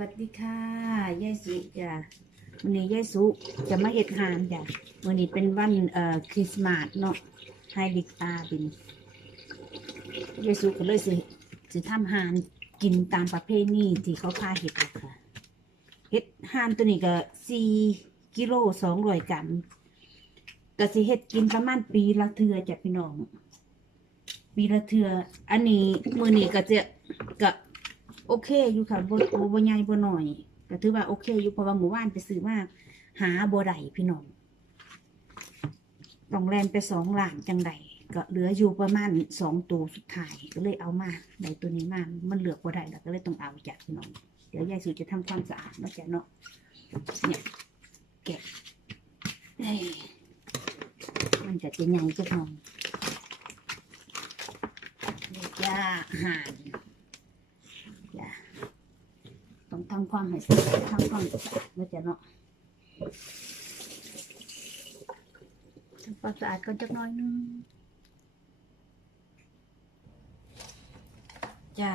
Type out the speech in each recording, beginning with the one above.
วัสดีค่ะยายสุจ้ะวันนี้ยายสุจะมาเฮ็ดหานจ้ะวันนี้เป็นวันเอ่อคริสต์มาสเนาะไฮดิกอาเป็นยายสุก็เลยสิสิทำหานกินตามประเพณีที่เขาพาเฮ็ดค่ะเฮ็ดหานตัวนี้ก็สี่กิโลสองร้อยกรัมก็สิเฮ็ดกินประมาณปีละเทือจ้ะพี่น้อง ปีละเทืออันนี้มือนี้ก็จะก็ โอเคอยู่ค่ะบ่บ่บ่ใหญ่บ่น้อยก็ถือว่าโอเคอยู่เพราะว่าหมู่บ้านไปซื้อมาหาบ่ได้พี่น้องต้องแลนไปสองหลานจังใดก็เหลืออยู่ประมาณสองตัวสุดท้ายก็เลยเอามาได้ตัวนี้มามันเหลือบ่ได้แล้วก็เลยต้องเอาจากพี่น้องเดี๋ยวยายสุจะทำความสะอาดเนาะจ้ะเนาะเนี่ยแกะเอ้ยมันจะจะใหญ่จักหน่อยนี่จ้าห่าน จ้ะต้อง ทำความให้สะอาดทำความสะอาดนะจ๊ะเนาะทำความสะอาดก่อนจักหน้อยนึงจ้า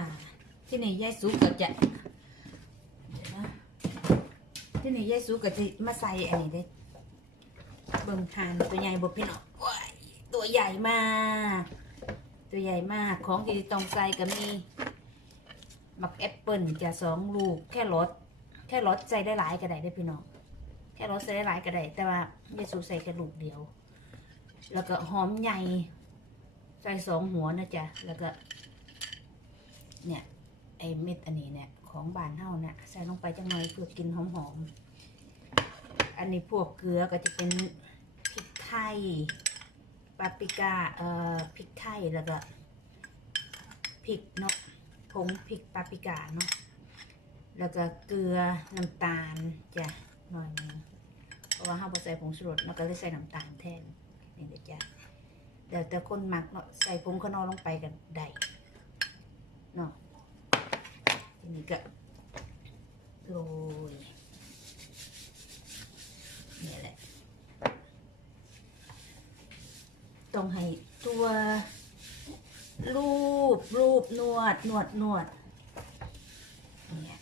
ที่นี่ยายสุก็จะเดี๋ยวนะที่นี่ยายสุก็จะมาใส่อันนี้ได้เบิ่งทานตัวใหญ่บ่พี่น้องว้ายตัวใหญ่มาก ตัวใหญ่มากของที่ต้องใส่ก็มี บักแอปเปิลจะสองลูก แค่รสแค่รสใส่ได้หลายก็ได้ได้พี่น้อง แค่รสใส่ได้หลายก็ได้ แต่ว่าเยซูใส่แค่ลูกเดียว แล้วก็หอมใหญ่ใส่สองหัวนะจ๊ะ แล้วก็ เนี่ย ไอเม็ดอันนี้เนี่ย ของบานเท่าเนี่ยใส่ลงไปจังหน่อยเพื่อกินหอมๆ อันนี้พวกเกลือก็จะเป็นพริกไทยปาปริก้าเอ่อพริกไทยแล้วก็พริกเนาะ งพริกปาปริกาเนาะแล้วก็เกลือน้ำตาลจ้ะหน่อยนึงเพราะว่าเราใส่ผงชูรสเราก็เลยใส่น้ำตาลแทนนี่เดี๋ยวจ้ะเดี๋ยวแต่คนหมักเนาะใส่ผงข้าวนอลงไปกันได้เนาะทีนี้ก็โรยนี่แหละ ต้องให้ตัว รูปรูป นวดนวดนวดเนี่ย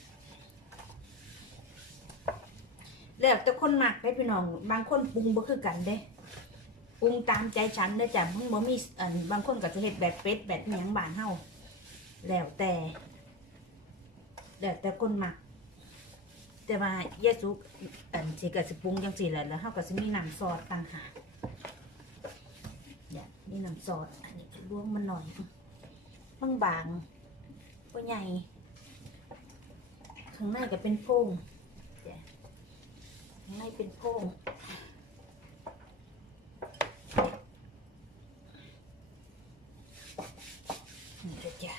แล้วแต่คนมักได้พี่น้อง บางคนปรุงบ่คือกันเด้ปรุงตามใจฉันเด้อจ้ะมันบ่มีอันบางคนก็จะเฮ็ดแบบเป็ดแบบหยังบานเฮาแล้วแต่แล้วแต่คนมัก แต่ว่าเยซูอันสิก็สิปรุงจังซี่แหละแล้วเฮาก็สิมีน้ำซอสต่างหากเนี่ยนี่น้ำซอสอันนี้ลวงมันหน่อย บางบางๆก็ใหญ่ ข้างในก็เป็นโพงเดี๋ยวข้างในเป็นโพงนี่ก็จะ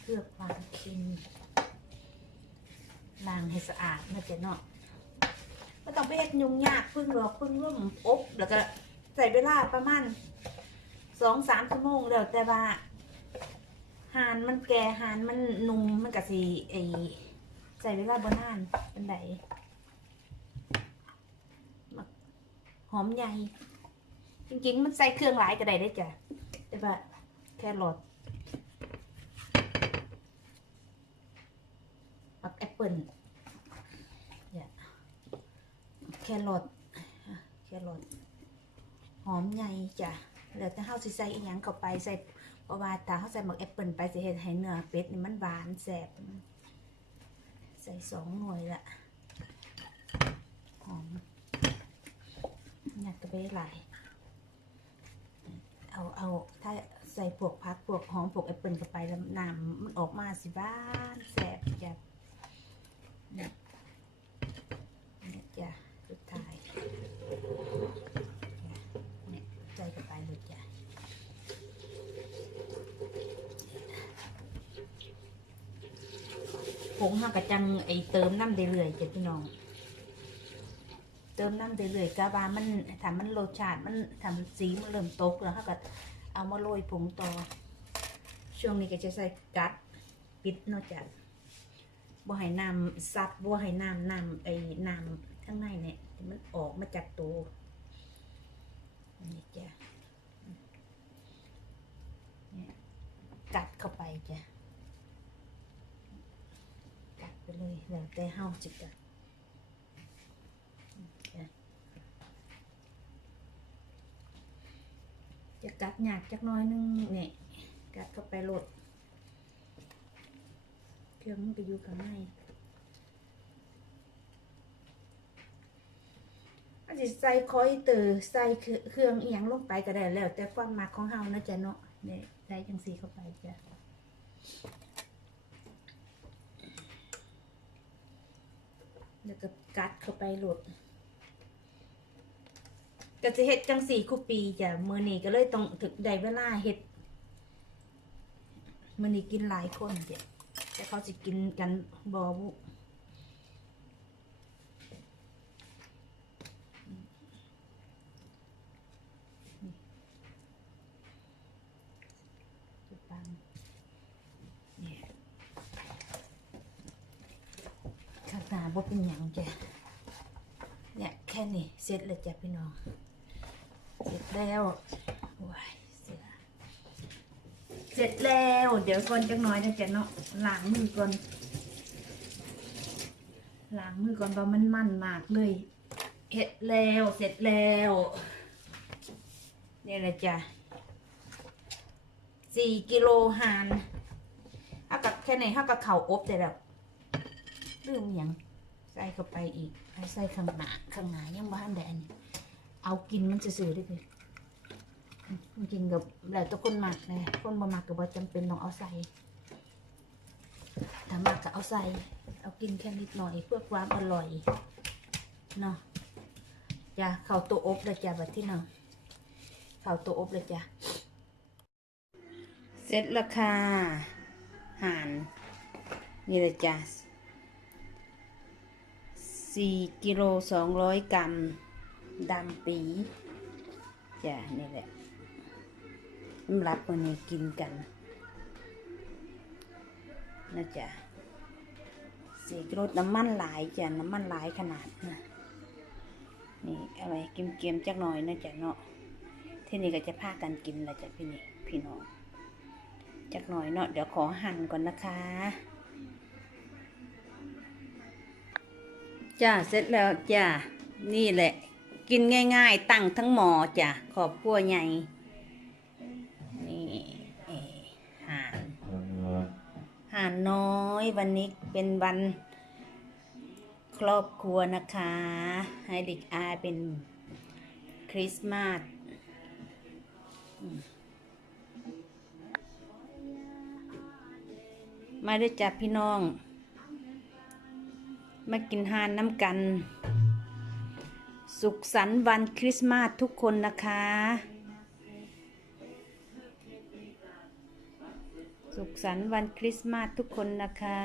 เพื่อความเค็มล้างให้สะอาดนะจ๊ะเนาะไม่ต้องไปเฮ็ดยุ่งยากพึ่งหรอกพึ่งร่มอบแล้วก็ใส่เวลาประมาณสองสามชั่วโมงแล้วแต่ว่า หานมันแก่หานมันนุ่มมันกะสีไอใส่เวลาบนานเป็นไดหอมใหญ่ จริงๆ มันใส่เครื่องหลายก็ได้ได้จ้ะแต่ว่าแค่รสมักแอปเปิลแครอทแครอทหอมใหญ่จ้ะแล้วแต่เฮาสิใส่อีหยังเข้าไปใส่ เพราะว่าถ้าเขาใส่หมักแอปเปิลไปจะเห็นให้เนื้อเป็ดนี่มันหวานแสบใส่สองหน่วยละหอมอยากจะไปหลายเอาเอาถ้าใส่พวกพักพวกหอมพวกแอปเปิลเข้าไปแล้วน้ำมันออกมาสิบ้านแสบแบบนี่ยเนี่ยจ้ะสุดท้ายเนี่ยใส่เข้าไปเลยจ้ะ ผง ห้ากระจังไอเติมน้ำเรื่อยๆจ้ะพี่น้อง เติมน้ำเรื่อยๆกะว่ามันทำมันรสชาติมันทำสีมันเริ่มตกแล้วเขาก็เอามาโรยผงต่อ ช่วงนี้ก็จะใส่กัดปิดนอกจากบัวให้น้ำซับบัวให้น้ำน้ำไอ้น้ำข้างในเนี่ยมันออกมาจากตัวนี่จ้ะ เนี่ยกัดเข้าจ้ะกัดเลยแล้วแต่เฮาจิกัดจ้ะจะกัดหยากจักน้อยนึงเนี่ยกัดเข้าไปหลดเครื่องมันก็อยู่ข้างในอาจจะใส่คอยเตอร์ใส่เครื่องเอียงลงไปก็ได้แล้ว แต่ความมักของเฮานะจ๊ะเนาะเนี่ยใส่จังสีเข้าไปจ้ะ แล้วก็กัดเข้าไปโหลดก็จะเห็ดจังสี่คู่ปีจ้ะมือนี้ก็เลยต้องถึกได้เวลาเห็ดมือนี้กินหลายคนจ้ะแต่เขาจะกินกันบอบุนี่ปังเนี่ย ข้าเป็นหยังจ้ะเนี่ยแค่นี้เสร็จแล้วจ้ะพี่น้อง เสร็จแล้วว้ายเสียเสร็จแล้ว เดี๋ยวก่อนจักหน้อยนะจ๊ะเนาะล้างมือก่อนล้างมือก่อนเพราะมันมันมากเลยเฮ็ดแล้วเสร็จแล้วเนี่แหละจ้ะสี่กิโลหานเอากับแค่ไหนเอากับเข่าอบได้แล้วลืมหยัง ใส่เข้าไปอีกให้ใส่ข้างหน้าข้างหน้ายังบ้านแดนเอากินมันจะสื่อได้เลยกินกับแล้วแต่คนหมักเลยคนบ่มักก็บ่จำเป็นต้องเอาใส่ถ้ามักก็เอาใส่ เอากินแค่นิดหน่อยเพื่อความอร่อยเนาะจ้ะเข่าตัวอบเลยจ้ะแบบที่เนาะเข่าตัวอบเลยจ้ะเสร็จแล้วค่ะห่านนี่เลยจ้ะ สี่กิโลสองร้อยกรัมดำปีจ้ะนี่แหละสำหรับวันนี้กินกันนะจ๊ะสี่กิโลน้ำมันหลายจ้ะน้ำมันหลายขนาดนะนี่เอาไว้เกมๆจักหน่อยนะจ๊ะเนาะที่นี่ก็จะพากันกินละจ้ะพี่นี่พี่น้องจักหน่อยเนาะเดี๋ยวขอหั่นก่อนนะคะ จ้าเสร็จแล้วจ้านี่แหละ กินง่ายๆ ตั้งทั้งหมอจ้ะขอบครัวใหญ่นี่เอ่อห่านห่านน้อยวันนี้เป็นวันครอบครัวนะคะ ให้เด็กอาเป็นคริสต์มาสมมาได้จับพี่น้อง มากินฮานน้ำกัน สุขสันต์วันคริสต์มาสทุกคนนะคะ สุขสันต์วันคริสต์มาสทุกคนนะคะ